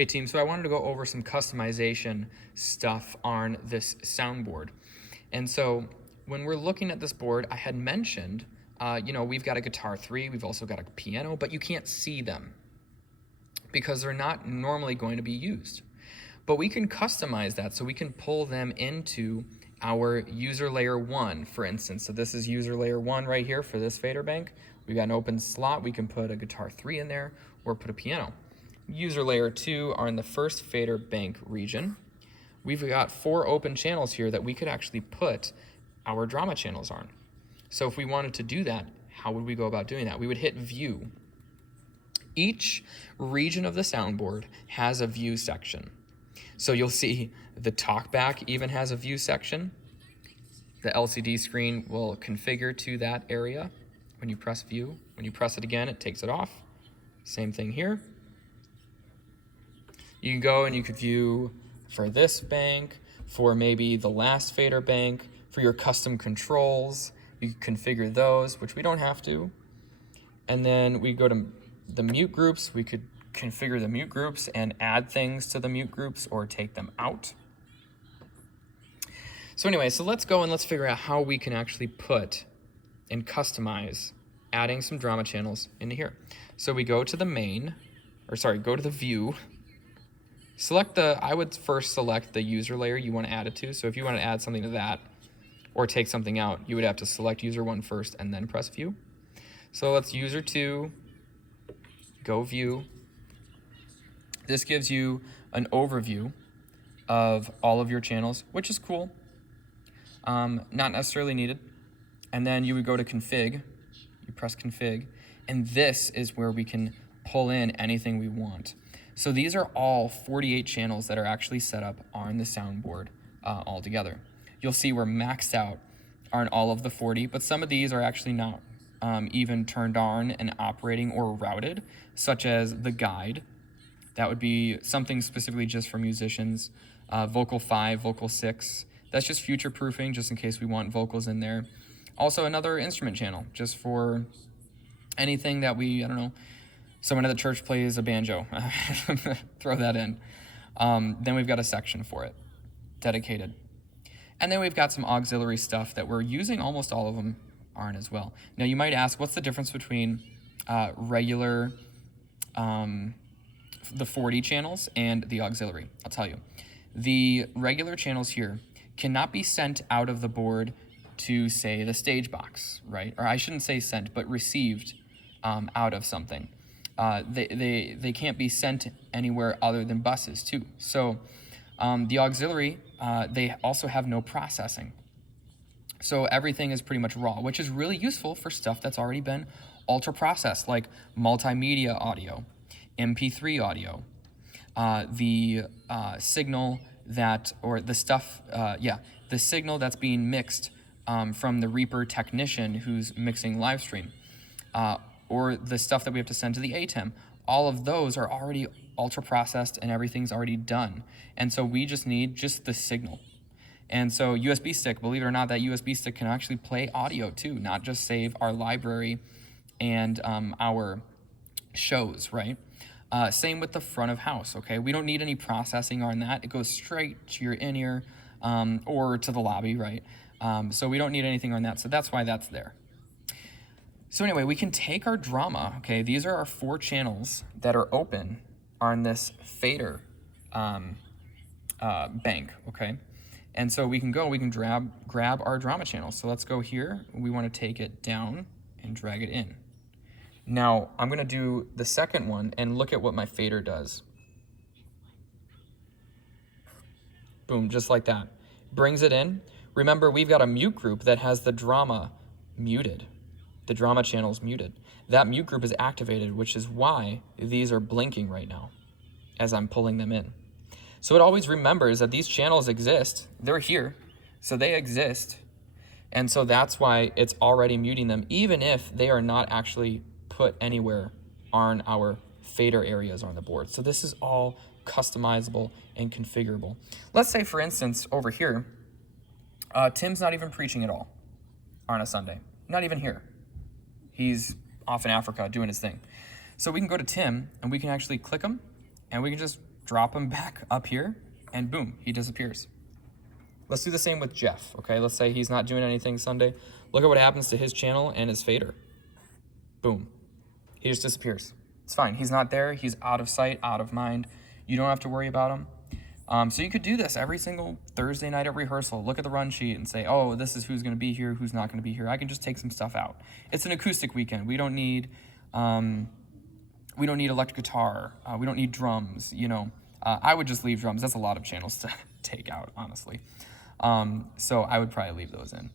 Hey team, so I wanted to go over some customization stuff on this soundboard. And so when we're looking at this board, I had mentioned, we've got a guitar 3, we've also got a piano, but you can't see them because they're not normally going to be used. But we can customize that, so we can pull them into our user layer 1, for instance. So this is user layer 1 right here for this fader bank. We've got an open slot, we can put a guitar 3 in there or put a piano. User layer 2 are in the first fader bank region. We've got 4 open channels here that we could actually put our drama channels on. So if we wanted to do that, how would we go about doing that? We would hit view. Each region of the soundboard has a view section. So you'll see the talkback even has a view section. The LCD screen will configure to that area when you press view. When you press it again, it takes it off. Same thing here. You can go and you could view for this bank, for maybe the last fader bank, for your custom controls. You can configure those, which we don't have to. And then we go to the mute groups. We could configure the mute groups and add things to the mute groups or take them out. So anyway, so let's go and let's figure out how we can actually put and customize adding some drama channels into here. So we go to the go to the view. I would first select the user layer you want to add it to. So if you want to add something to that or take something out, you would have to select user 1 first and then press view. So let's user 2, go view. This gives you an overview of all of your channels, which is cool. Not necessarily needed. And then you would go to config, you press config, and this is where we can pull in anything we want. So these are all 48 channels that are actually set up on the soundboard all together. You'll see we're maxed out on all of the 40, but some of these are actually not even turned on and operating or routed, such as the guide. That would be something specifically just for musicians. Vocal 5, vocal 6. That's just future proofing, just in case we want vocals in there. Also another instrument channel, just for anything that someone at the church plays a banjo, throw that in. Then we've got a section for it, dedicated. And then we've got some auxiliary stuff that we're using. Almost all of them aren't as well. Now you might ask, what's the difference between regular, the 40 channels and the auxiliary? I'll tell you. The regular channels here cannot be sent out of the board to, say, the stage box, right? Or I shouldn't say sent, but received out of something. They can't be sent anywhere other than buses too. So the auxiliary, they also have no processing. So everything is pretty much raw, which is really useful for stuff that's already been ultra processed, like multimedia audio, MP3 audio, the signal that, or the stuff, the signal that's being mixed from the Reaper technician who's mixing live stream. Or the stuff that we have to send to the ATEM. All of those are already ultra processed and everything's already done. And so we just need the signal. And so USB stick, believe it or not, that USB stick can actually play audio too, not just save our library and our shows, right? Same with the front of house, okay? We don't need any processing on that. It goes straight to your in-ear or to the lobby, right? So we don't need anything on that. So that's why that's there. So anyway, we can take our drama, okay? These are our 4 channels that are open on this fader bank, okay? And so we can grab our drama channels. So let's go here. We want to take it down and drag it in. Now, I'm going to do the second one and look at what my fader does. Boom, just like that. Brings it in. Remember, we've got a mute group that has the drama muted. The drama channel is muted. That mute group is activated, which is why these are blinking right now as I'm pulling them in. So it always remembers that these channels exist. They're here, so they exist. And so that's why it's already muting them, even if they are not actually put anywhere on our fader areas on the board. So this is all customizable and configurable. Let's say, for instance, over here, Tim's not even preaching at all on a Sunday. Not even here. He's off in Africa doing his thing. So we can go to Tim and we can actually click him and we can just drop him back up here, and boom, he disappears. Let's do the same with Jeff, okay? Let's say he's not doing anything Sunday. Look at what happens to his channel and his fader. Boom. He just disappears. It's fine. He's not there. He's out of sight, out of mind. You don't have to worry about him. So you could do this every single Thursday night at rehearsal. Look at the run sheet and say, oh, this is who's going to be here, who's not going to be here. I can just take some stuff out. It's an acoustic weekend. We don't need electric guitar. We don't need drums, you know. I would just leave drums. That's a lot of channels to take out, honestly. So I would probably leave those in.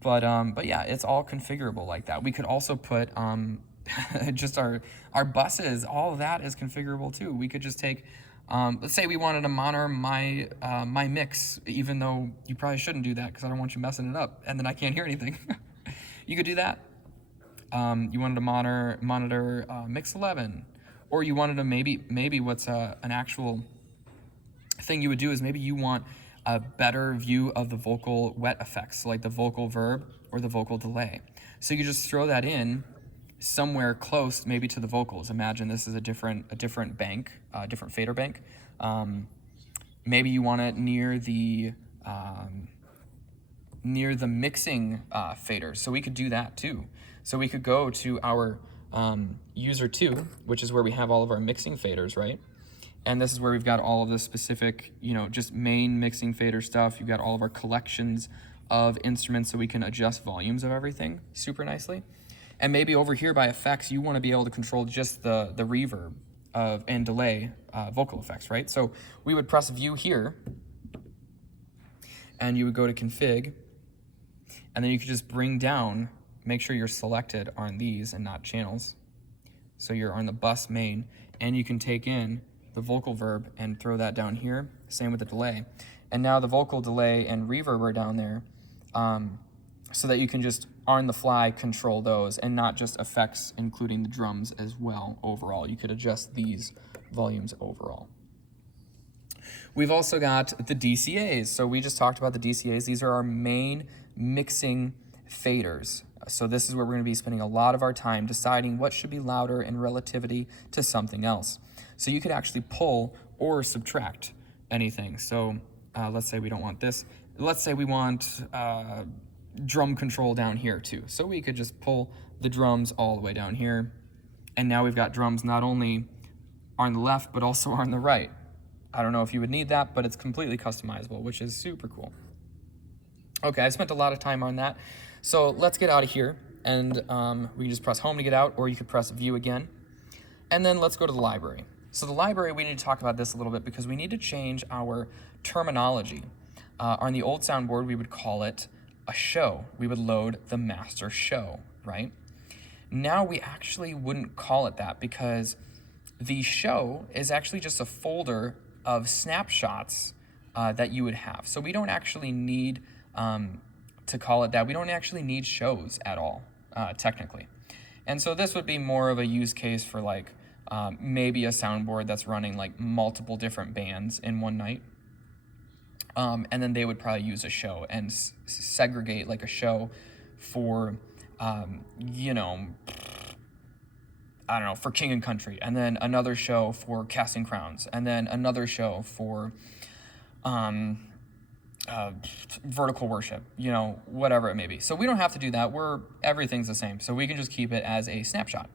But yeah, it's all configurable like that. We could also put just our buses. All of that is configurable too. We could just take, let's say we wanted to monitor my mix, even though you probably shouldn't do that because I don't want you messing it up, and then I can't hear anything. You could do that. You wanted to monitor mix 11, or you wanted to maybe what's an actual thing you would do is maybe you want a better view of the vocal wet effects, so like the vocal verb or the vocal delay. So you just throw that in somewhere close, maybe to the vocals. Imagine this is a different bank, different fader bank. Maybe you want it near the mixing faders. So we could do that too. So we could go to our user 2, which is where we have all of our mixing faders, right? And this is where we've got all of the specific, you know, just main mixing fader stuff. You've got all of our collections of instruments so we can adjust volumes of everything super nicely. And maybe over here by effects, you want to be able to control just the reverb and delay vocal effects, right? So we would press view here, and you would go to config, and then you could just bring down, make sure you're selected on these and not channels. So you're on the bus main, and you can take in the vocal verb and throw that down here. Same with the delay. And now the vocal delay and reverb are down there, so that you can just on the fly control those, and not just effects, including the drums as well. Overall, you could adjust these volumes overall. We've also got the DCAs. So we just talked about the DCAs. These are our main mixing faders. So this is where we're going to be spending a lot of our time deciding what should be louder in relativity to something else. So you could actually pull or subtract anything. So let's say we don't want this. Let's say we want drum control down here too. So we could just pull the drums all the way down here. And now we've got drums not only on the left, but also on the right. I don't know if you would need that, but it's completely customizable, which is super cool. Okay, I spent a lot of time on that. So let's get out of here, and we can just press home to get out, or you could press view again. And then let's go to the library. So the library, we need to talk about this a little bit because we need to change our terminology. On the old soundboard, we would call it a show. We would load the master show, right? Now we actually wouldn't call it that because the show is actually just a folder of snapshots that you would have. So we don't actually need to call it that. We don't actually need shows at all, technically. And so this would be more of a use case for like maybe a soundboard that's running like multiple different bands in one night. And then they would probably use a show and segregate like a show for, you know, I don't know, for King and Country, and then another show for Casting Crowns, and then another show for vertical worship, you know, whatever it may be. So we don't have to do that. Everything's the same. So we can just keep it as a snapshot.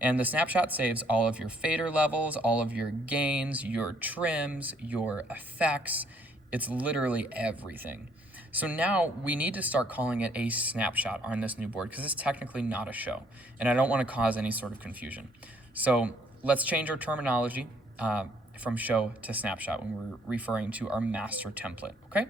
And the snapshot saves all of your fader levels, all of your gains, your trims, your effects. It's literally everything. So now we need to start calling it a snapshot on this new board because it's technically not a show. And I don't want to cause any sort of confusion. So let's change our terminology from show to snapshot when we're referring to our master template, okay?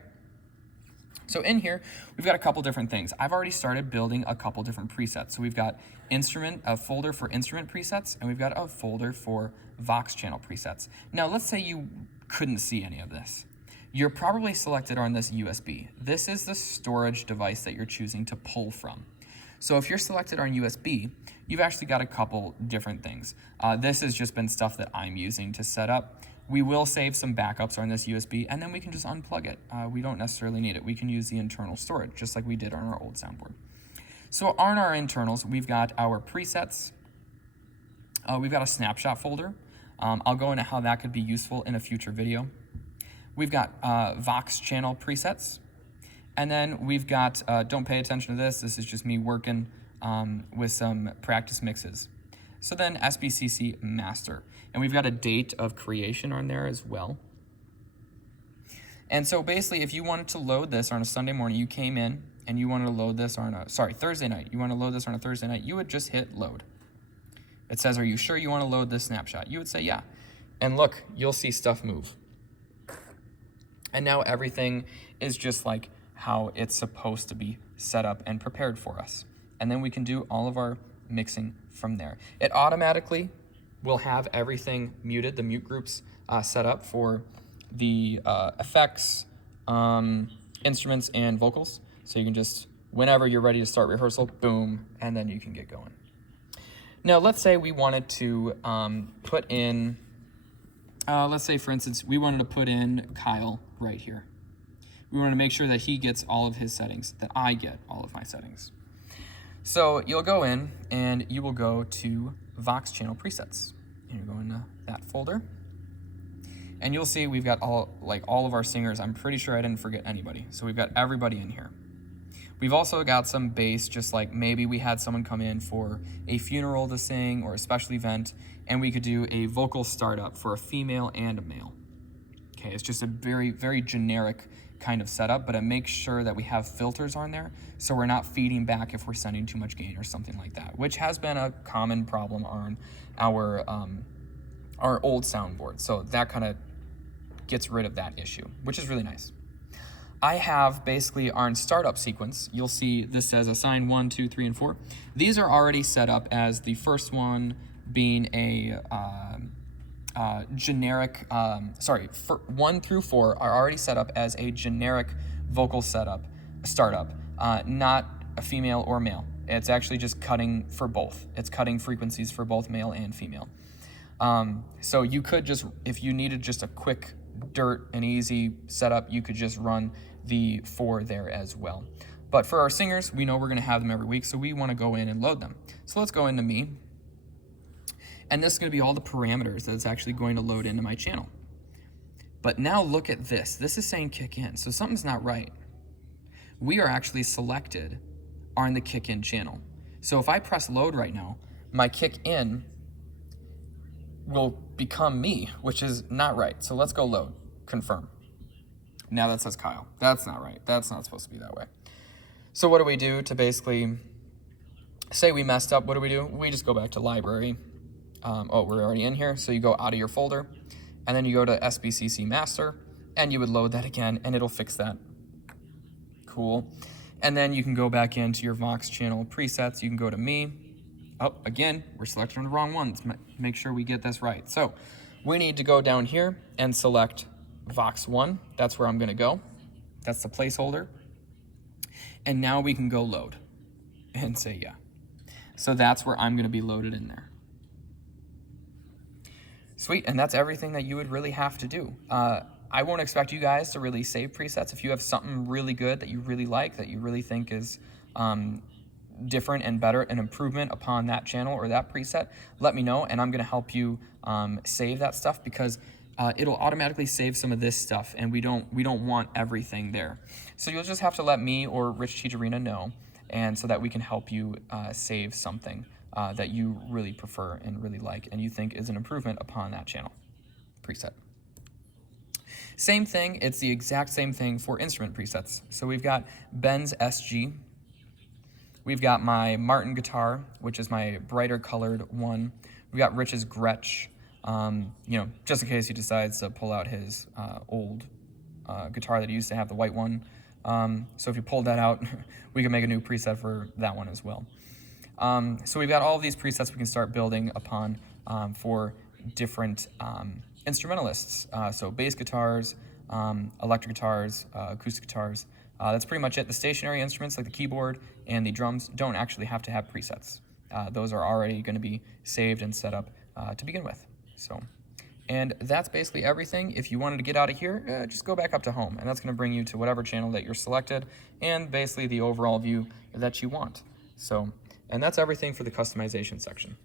So in here, we've got a couple different things. I've already started building a couple different presets. So we've got a folder for instrument presets, and we've got a folder for Vox channel presets. Now, let's say you couldn't see any of this. You're probably selected on this USB. This is the storage device that you're choosing to pull from. So if you're selected on USB, you've actually got a couple different things. This has just been stuff that I'm using to set up. We will save some backups on this USB, and then we can just unplug it. We don't necessarily need it. We can use the internal storage, just like we did on our old soundboard. So on our internals, we've got our presets. We've got a snapshot folder. I'll go into how that could be useful in a future video. We've got Vox channel presets. And then we've got, don't pay attention to this. This is just me working with some practice mixes. So then SBCC master. And we've got a date of creation on there as well. And so basically, if you wanted to load this on a Sunday morning, you came in and you wanted to load this on a, Thursday night. You want to load this on a Thursday night, you would just hit load. It says, are you sure you want to load this snapshot? You would say, yeah. And look, you'll see stuff move. And now everything is just like how it's supposed to be set up and prepared for us. And then we can do all of our mixing from there. It automatically will have everything muted, the mute groups set up for the effects, instruments, and vocals. So you can just, whenever you're ready to start rehearsal, boom, and then you can get going. Now, let's say we wanted to put in, let's say, for instance, we wanted to put in Kyle right here. We want to make sure that he gets all of his settings, that I get all of my settings. So you'll go in and you will go to Vox channel presets. And you go into that folder. And you'll see we've got all of our singers. I'm pretty sure I didn't forget anybody. So we've got everybody in here. We've also got some bass, just like maybe we had someone come in for a funeral to sing or a special event, and we could do a vocal startup for a female and a male. Okay, it's just a very, very generic kind of setup, but it makes sure that we have filters on there so we're not feeding back if we're sending too much gain or something like that, which has been a common problem on our old soundboard. So that kind of gets rid of that issue, which is really nice. I have basically our startup sequence. You'll see this says assign 1, 2, 3, and 4. These are already set up as the first one being a generic, 1 through 4 are already set up as a generic vocal startup, not a female or male. It's actually just cutting for both. It's cutting frequencies for both male and female. So you could just, if you needed just a quick dirt and easy setup, you could just run the 4 there as well. But for our singers, we know we're gonna have them every week, so we wanna go in and load them. So let's go into me. And this is gonna be all the parameters that it's actually going to load into my channel. But now look at this. This is saying kick in, so something's not right. We are actually selected on the kick in channel. So if I press load right now, my kick in will become me, which is not right. So let's go load, confirm. Now that says Kyle. That's not right. That's not supposed to be that way. So what do we do to basically say we messed up? What do? We just go back to library. Oh, we're already in here. So you go out of your folder and then you go to SBCC master and you would load that again and it'll fix that. Cool. And then you can go back into your Vox channel presets. You can go to me. Oh, again, we're selecting on the wrong ones. Make sure we get this right. So we need to go down here and select Vox 1. That's where I'm gonna go. That's the placeholder. And now we can go load and say yeah. So that's where I'm gonna be loaded in there. Sweet, and that's everything that you would really have to do. I won't expect you guys to really save presets. If you have something really good that you really like, that you really think is different and better, an improvement upon that channel or that preset, let me know and I'm gonna help you save that stuff, because it'll automatically save some of this stuff and we don't want everything there. So you'll just have to let me or Rich Tijarina know, and so that we can help you save something that you really prefer and really like and you think is an improvement upon that channel preset. Same thing, it's the exact same thing for instrument presets. So we've got Ben's SG. We've got my Martin guitar, which is my brighter colored one. We've got Rich's Gretsch, just in case he decides to pull out his old guitar that he used to have, the white one. So if you pulled that out, we can make a new preset for that one as well. So we've got all of these presets we can start building upon for different instrumentalists. So bass guitars, electric guitars, acoustic guitars. That's pretty much it. The stationary instruments like the keyboard and the drums don't actually have to have presets. Those are already going to be saved and set up to begin with. And that's basically everything. If you wanted to get out of here, just go back up to home, and that's going to bring you to whatever channel that you're selected and basically the overall view that you want. And that's everything for the customization section.